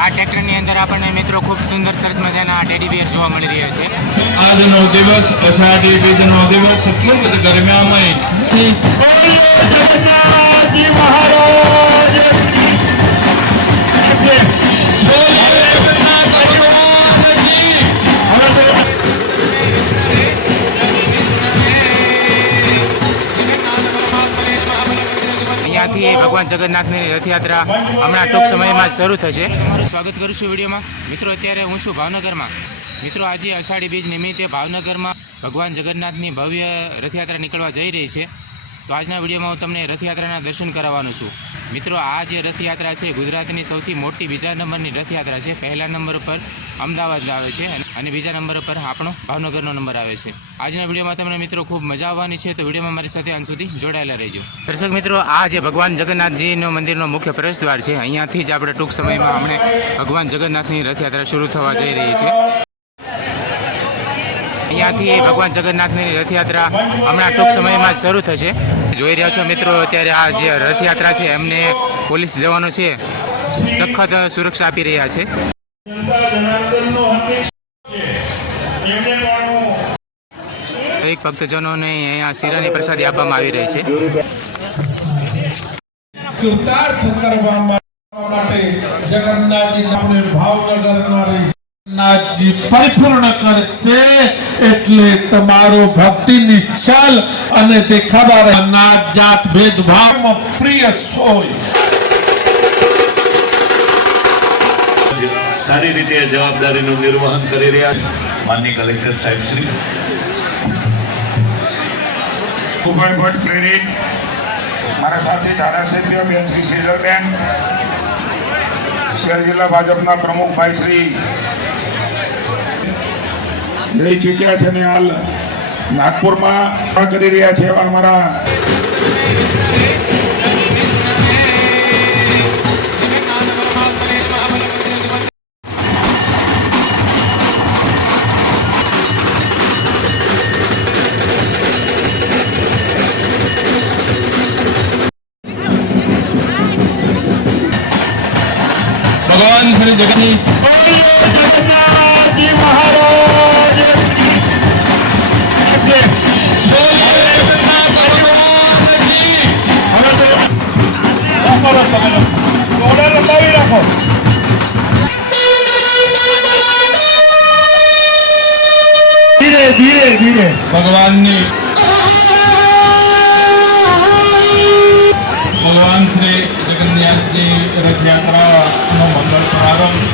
આ ટ્રેક્ટરની અંદર આપણને મિત્રો ખૂબ સુંદર સરસ મજાના ટેડી બિયર જોવા મળી રહ્યા છે. આજનો દિવસ અષાઢી બીજનો દિવસ ખૂબ જ ગરમ્યામય. અહીંયાથી ભગવાન જગન્નાથની રથયાત્રા હમણાં ટૂંક સમયમાં શરૂ થશે. તમારું સ્વાગત કરું છું વિડીયોમાં. મિત્રો અત્યારે હું છું ભાવનગરમાં. મિત્રો આજે અષાઢી બીજ નિમિત્તે ભાવનગરમાં ભગવાન જગન્નાથની ભવ્ય રથયાત્રા નીકળવા જઈ રહી છે. તો આજના વિડીયોમાં હું તમને રથયાત્રાના દર્શન કરાવવાનો છું. મિત્રો આ જે રથયાત્રા છે ગુજરાતની સૌથી મોટી બીજા નંબરની રથયાત્રા છે. પહેલા નંબર પર અમદાવાદ આવે છે અને બીજા નંબર પર આપણો ભાવનગરનો નંબર આવે છે. આજના વિડીયોમાં તમને મિત્રો ખૂબ મજા આવવાની છે. તો વિડીયોમાં મારી સાથે અંત સુધી જોડાયેલા રહેજો. દર્શક મિત્રો, આ જે ભગવાન જગન્નાથજીનો મંદિરનો મુખ્ય પ્રવેશદ્વાર છે, અહીંયાથી જ આપણે ટૂંક સમયમાં હમણે ભગવાન જગન્નાથની રથયાત્રા શરૂ થવા જઈ રહી છે. અહીંયાથી ભગવાન જગન્નાથની રથયાત્રા હમણાં ટૂંક સમયમાં શરૂ થશે. જોઈ રહ્યા છો મિત્રો, અત્યારે આ જે રથયાત્રા છે એમને પોલીસ જવાનો છે સખત સુરક્ષા આપી રહ્યા છે. દરેક ભક્તજનોને અહીંયા શીરાની પ્રસાદી આપવામાં આવી રહી છે. કૃતાર્થ કરવા માટે જગન્નાથજી નામને ભાવનગરના નાથજી પરિપૂર્ણ કરશે. એટલે તમારો ભક્તિ નિશ્ચલ અને દેખાદાર નાથ જાત ભેદભાવમાં પ્રિય સોય સારી રીતે જવાબદારીનું નિર્વહન કરી રહ્યા માનનીય કલેક્ટર સાહેબ શ્રી ભટ્ટ પ્રેરિત મારા સાથી ધારાસભ્ય બેન શ્રી શ્રીધરબેન, શહેર જિલ્લા ભાજપના પ્રમુખ ભાઈ શ્રી લઈ ચૂક્યા છે ને હાલ નાગપુરમાં કરી રહ્યા છે એવા અમારા ભગવાન શ્રી જગન્નાથ ધીરે ધીરે ધીરે ભગવાનની ભગવાન શ્રી જગન્નાથની રથયાત્રાનો મંગળ પ્રારંભ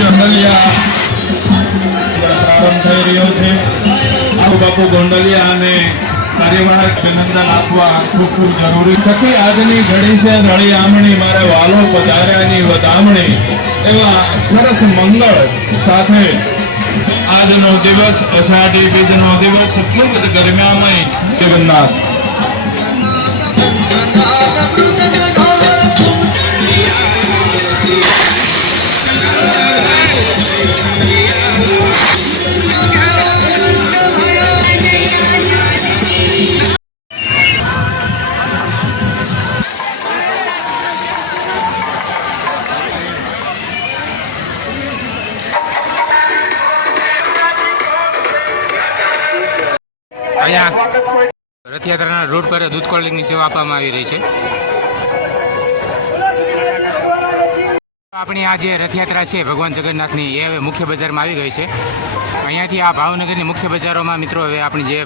ગોંડલિયા પ્રારંભ થઈ રહ્યો છે. આબુ બાપુ ગોંડલિયા અને કાર્યવાહક અભિનંદન આપવા ખૂબ ખૂબ જરૂરી. સખી આજની ઘડી છે રળી આમણી, મારે વાલો પધાર્યાની વધામણી. એવા સરસ મંગળ સાથે આજનો દિવસ અષાઢી બીજનો દિવસ ખૂબ જ ગરમ્યામય. જગન્નાથ અહીંયા રથયાત્રાના રોડ પર દૂધ કોલ્ડ્રિંકની સેવા આપવામાં આવી રહી છે. આપણી આ જે રથયાત્રા છે ભગવાન જગન્નાથની એ હવે મુખ્ય બજારમાં આવી ગઈ છે. અહીંયાથી આ ભાવનગરની મુખ્ય બજારોમાં મિત્રો હવે આપણી જે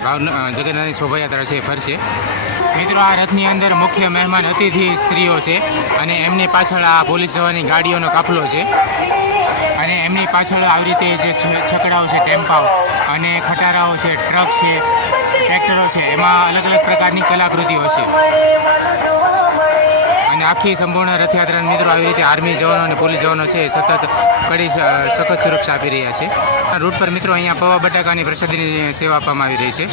જગન્નાથની શોભાયાત્રા છે ફરશે. મિત્રો આ રથની અંદર મુખ્ય મહેમાન અતિથિ સ્ત્રીઓ છે અને એમની પાછળ આ પોલીસ જવાની ગાડીઓનો કાફલો છે અને એમની પાછળ આવી રીતે જે છકડાઓ છે, ટેમ્પાઓ અને ખટારાઓ છે, ટ્રક છે, ટ્રેક્ટરો છે, એમાં અલગ અલગ પ્રકારની કલાકૃતિઓ છે. અને આખી સંપૂર્ણ રથયાત્રાના મિત્રો આવી રીતે આર્મી જવાનો અને પોલીસ જવાનો છે સતત સખત સુરક્ષા આપી રહ્યા છે. આ રૂટ પર મિત્રો અહીંયા પૌવા બટાકાની પ્રસાદીની સેવા આપવામાં આવી રહી છે.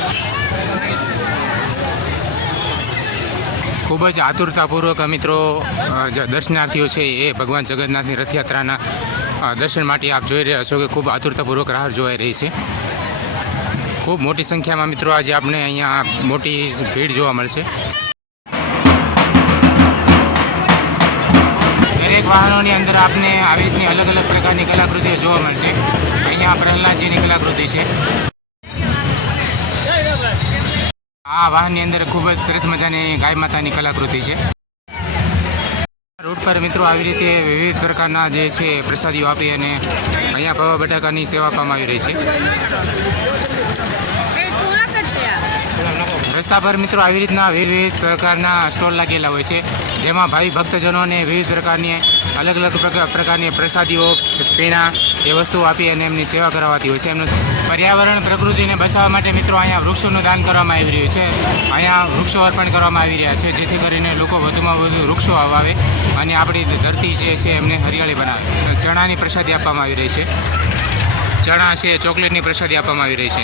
ખૂબ જ આતુરતાપૂર્વક મિત્રો દર્શનાર્થીઓ છે એ ભગવાન જગન્નાથની રથયાત્રાના દર્શન માટે આપ જોઈ રહ્યા છો કે ખૂબ આતુરતાપૂર્વક રાહ જોવાઈ રહી છે. ખૂબ મોટી સંખ્યામાં મિત્રો આજે આપણે અહીંયા મોટી ભીડ જોવા મળશે. દરેક વાહનોની અંદર આપને આવી રીતની અલગ અલગ પ્રકારની કલાકૃતિઓ જોવા મળશે. અહીંયા પ્રહલાદજીની કલાકૃતિ છે. આ વાહનની અંદર ખૂબ જ સરસ મજાની ગાય માતાની કલાકૃતિ છે. રોડ પર મિત્રો આવી રીતે વિવિધ પ્રકારના જે છે પ્રસાદીઓ આપી અને અહીંયા પૌવા બટાકાની સેવા આપવામાં આવી રહી છે. રસ્તા પર મિત્રો આવી રીતના વિવિધ પ્રકારના સ્ટોલ લાગેલા હોય છે, જેમાં ભાવિ ભક્તજનોને વિવિધ પ્રકારની અલગ અલગ પ્રકારની પ્રસાદીઓ, પીણા એ વસ્તુઓ આપી અને એમની સેવા કરાવાતી હોય છે. એમનું પર્યાવરણ પ્રકૃતિને બચાવવા માટે મિત્રો અહીંયા વૃક્ષોનું દાન કરવામાં આવી રહ્યું છે. અહીંયા વૃક્ષો અર્પણ કરવામાં આવી રહ્યા છે, જેથી કરીને લોકો વધુમાં વધુ વૃક્ષો વાવે અને આપણી ધરતી જે છે એમને હરિયાળી બનાવે. ચણાની પ્રસાદી આપવામાં આવી રહી છે. ચણા છે, ચોકલેટની પ્રસાદી આપવામાં આવી રહી છે.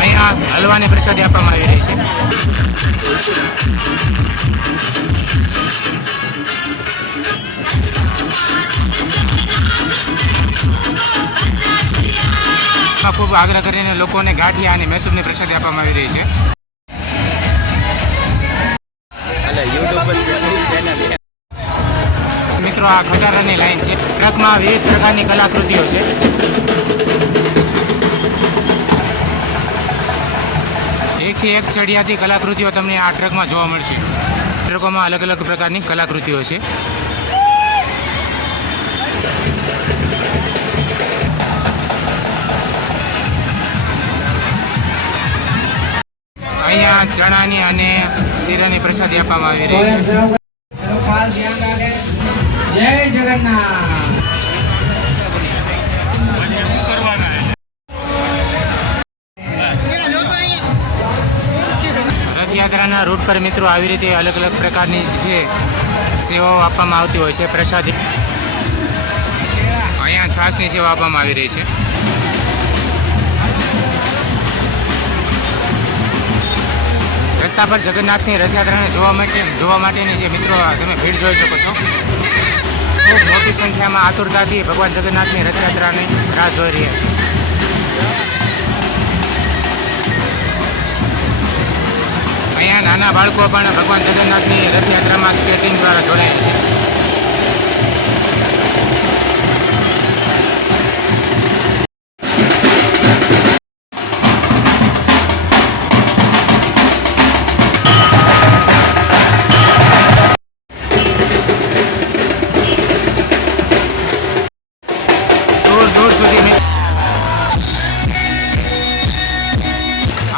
અહીંયા હલવાની પ્રસાદી આપવામાં આવી રહી છે. ખૂબ આગ્રહ કરીને લોકોને ગાંઠિયા અને મૈસૂરની પ્રસાદી આપવામાં આવી રહી છે. મિત્રો આ ખટારાની લાઈન છે. ટ્રકમાં વિવિધ પ્રકારની કલાકૃતિઓ છે. એકથી એક ચડિયાતી કલાકૃતિઓ તમને આ ટ્રકમાં જોવા મળશે. ટ્રકોમાં અલગ અલગ પ્રકારની કલાકૃતિઓ છે. અહીંયા ચણાની અને શીરાની પ્રસાદી આપવામાં આવી રહી છે. જય જગન્નાથ. રથયાત્રાના રૂટ પર મિત્રો આવી રીતે અલગ અલગ પ્રકારની જે સેવાઓ આપવામાં આવતી હોય છે. પ્રસાદી અહીંયા છાશની સેવા આપવામાં આવી રહી છે. રસ્તા પર જગન્નાથની રથયાત્રાને જોવા માટેની જે મિત્રો તમે ભીડ જોઈ શકો છો. ખૂબ મોટી સંખ્યામાં આતુરતાથી ભગવાન જગન્નાથની રથયાત્રાની રાહ જોઈ રહ્યા છે. અહીંયા નાના બાળકો પણ ભગવાન જગન્નાથની રથયાત્રામાં સ્કેટિંગ દ્વારા જોડાયા છે. દૂર સુધી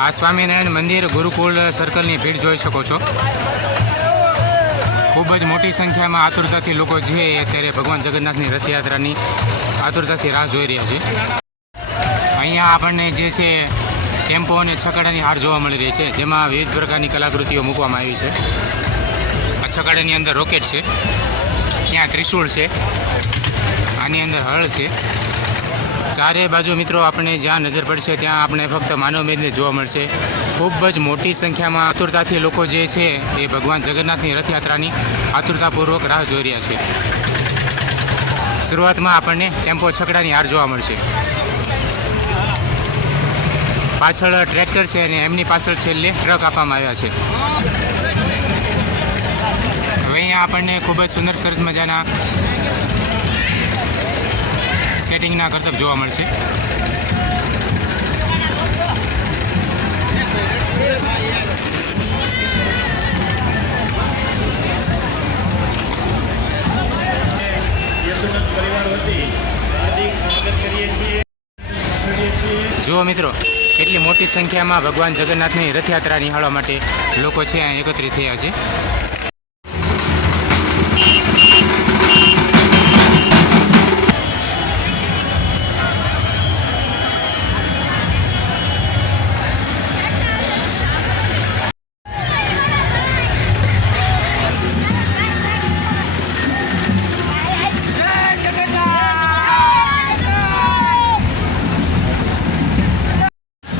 આ સ્વામિનારાયણ મંદિર ગુરુકુળ સર્કલની ભીડ જોઈ શકો છો. ખૂબ જ મોટી સંખ્યામાં આતુરતાથી લોકો છે અત્યારે ભગવાન જગન્નાથની રથયાત્રાની આતુરતાથી રાહ જોઈ રહ્યા છે. અહીંયા આપણને જે છે ટેમ્પો અને છકડાની હાર જોવા મળી રહી છે, જેમાં વિવિધ પ્રકારની કલાકૃતિઓ મૂકવામાં આવી છે. આ છકડાની અંદર રોકેટ છે, ત્યાં ત્રિશૂળ છે, આની અંદર હળ છે. ચારે બાજુ મિત્રો આપણે જ્યાં નજર પડશે ત્યાં આપણે ફક્ત માનવ મેદને જોવા મળશે. ખૂબ જ મોટી સંખ્યામાં આતુરતાથી લોકો જે છે એ ભગવાન જગન્નાથની રથયાત્રાની આતુરતાપૂર્વક રાહ જોઈ રહ્યા છે. શરૂઆતમાં આપણને ટેમ્પો છકડાની હાર જોવા મળશે. પાછળ ટ્રેક્ટર છે અને એમની પાછળ છેલ્લે ટ્રક આપવામાં આવ્યા છે. હવે અહીંયા આપણને ખૂબ જ સુંદર સરસ મજાના સ્કેટિંગના કરતબ જોવા મળશે. જુઓ મિત્રો, કેટલી મોટી સંખ્યામાં ભગવાન જગન્નાથની રથયાત્રા નિહાળવા માટે લોકો છે અહીંયા એકત્રિત થયા છે.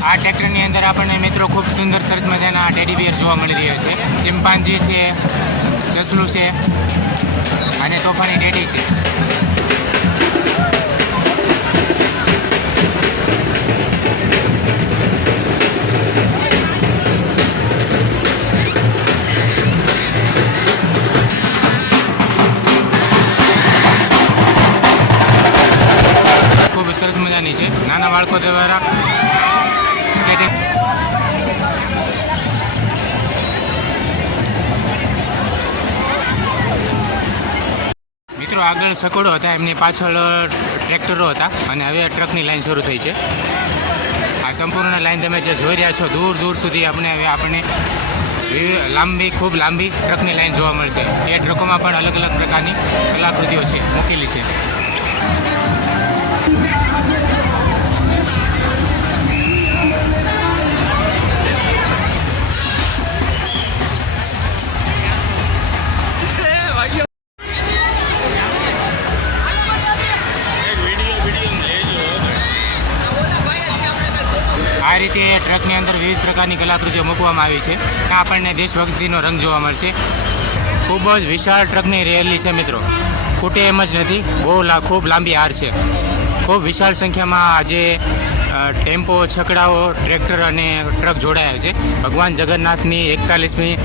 આ ટ્રેક્ટરની અંદર આપણને મિત્રો ખૂબ સુંદર સરસ મજાના ટેડી બિયર જોવા મળી રહ્યા છે. ચિમ્પાન્જી છે, સસલું છે અને તોફાની ટેડી છે. ખૂબ સરસ મજાની છે. નાના બાળકો દ્વારા સ્કેટિંગ. મિત્રો આગળ સકોડો હતા, એમની પાછળ ટ્રેક્ટરો હતા અને હવે ટ્રકની લાઈન શરૂ થઈ છે. આ સંપૂર્ણ લાઈન તમે જે જોઈ રહ્યા છો દૂર દૂર સુધી આપણને ખૂબ લાંબી ટ્રકની લાઈન જોવા મળશે. એ ટ્રકોમાં પણ અલગ અલગ પ્રકારની કલાકૃતિઓ છે મૂકેલી છે. આ રીતે ટ્રકની અંદર વિવિધ પ્રકારની કલાકૃતિઓ મૂકવામાં આવી છે. ત્યાં આપણને દેશભક્તિનો રંગ જોવા મળશે. ખૂબ જ વિશાળ ટ્રકની રેલી છે મિત્રો, ખૂટે એમ જ નથી. ખૂબ લાંબી હાર છે. ખૂબ વિશાળ સંખ્યામાં આજે ટેમ્પો, છકડાઓ, ટ્રેક્ટર અને ટ્રક જોડાયા છે ભગવાન જગન્નાથની 41મી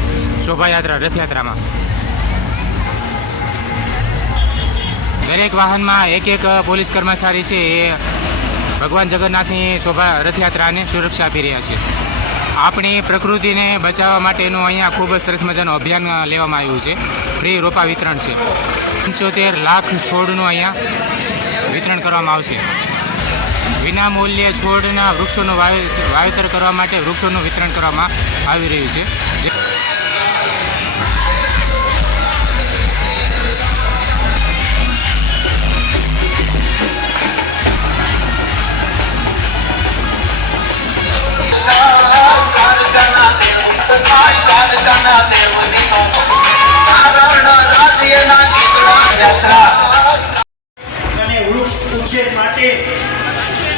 શોભાયાત્રા રથયાત્રામાં. દરેક વાહનમાં એક પોલીસ કર્મચારી છે એ ભગવાન જગન્નાથની રથયાત્રાને સુરક્ષા આપી રહ્યા છે. આપણી પ્રકૃતિને બચાવવા માટેનું અહીંયા ખૂબ જ સરસ મજાનું અભિયાન લેવામાં આવ્યું છે. ફ્રી રોપા વિતરણ છે. 75 લાખ છોડનું અહીંયા વિતરણ કરવામાં આવશે. વિના મૂલ્યે છોડના વૃક્ષોનું વાવેતર કરવા માટે વૃક્ષોનું વિતરણ કરવામાં આવી રહ્યું છે.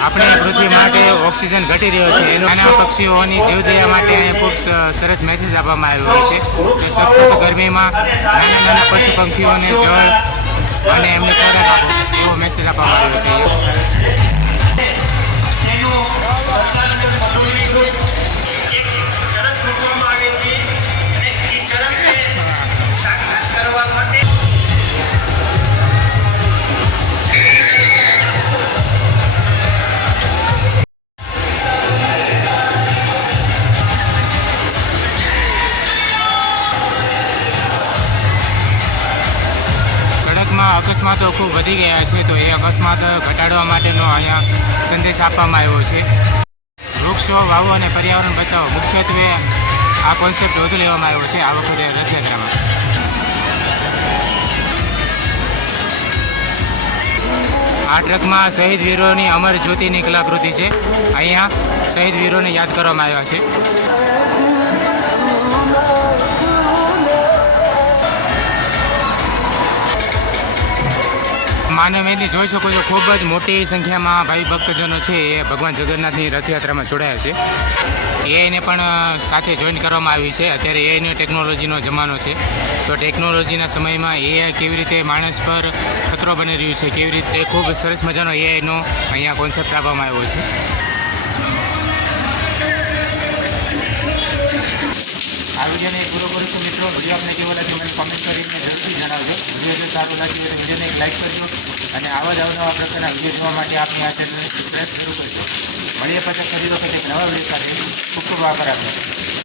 આપણે પૃથ્વી માટે ઓક્સિજન ઘટી રહ્યો છે એનું નાના પક્ષીઓની જીવદયા માટે ખૂબ સરસ મેસેજ આપવામાં આવ્યો છે કે સખત ગરમીમાં નાના પશુ પંખીઓને જળ અને એમને ખોરાક આપો એવો મેસેજ આપવામાં આવ્યો છે. અકસ્માતો ખૂબ વધી ગયા છે તો એ અકસ્માત ઘટાડવા માટેનો અહીંયા સંદેશ આપવામાં આવ્યો છે. વૃક્ષો વાવો અને પર્યાવરણ બચાવો મુખ્યત્વે આ કોન્સેપ્ટ વધુ લેવામાં આવ્યો છે આ વખતે રથયાત્રામાં. આ ટ્રકમાં શહીદ વીરોની અમર જ્યોતિની કલાકૃતિ છે. અહીંયા શહીદ વીરોને યાદ કરવામાં આવ્યા છે. માનવેલી જોઈ શકો છો ખૂબ જ મોટી સંખ્યામાં ભાવિ ભક્તજનો છે એ ભગવાન જગન્નાથની રથયાત્રામાં જોડાયા છે. એઆઈને પણ સાથે જોઈન કરવામાં આવી છે. અત્યારે એઆઈની ટેકનોલોજીનો જમાનો છે તો ટેકનોલોજીના સમયમાં એઆઈ કેવી રીતે માણસ પર ખતરો બની રહ્યું છે, કેવી રીતે ખૂબ સરસ મજાનો એઆઈનો અહીંયા કોન્સેપ્ટ આપવામાં આવ્યો છે. આ વિડીયોને પૂરો કરું છું મિત્રો. વિડીયો આપણે કેવો લાગ્યો મને કોમેન્ટ કરીને જરૂરથી જણાવજો. વિડીયો જો સારું લાગ્યું હોય તો વિડીયોને એક લાઈક કરજો અને આવા જ અવનવા પ્રકારના વિડીયો જોવા માટે આપણે આ ચેનલને સબસ્ક્રાઈબ શરૂ કરજો. મળીએ પછી ફરી વખત એક નવા વિડીયો સાથે. ખૂબ ખૂબ આભાર આપનો.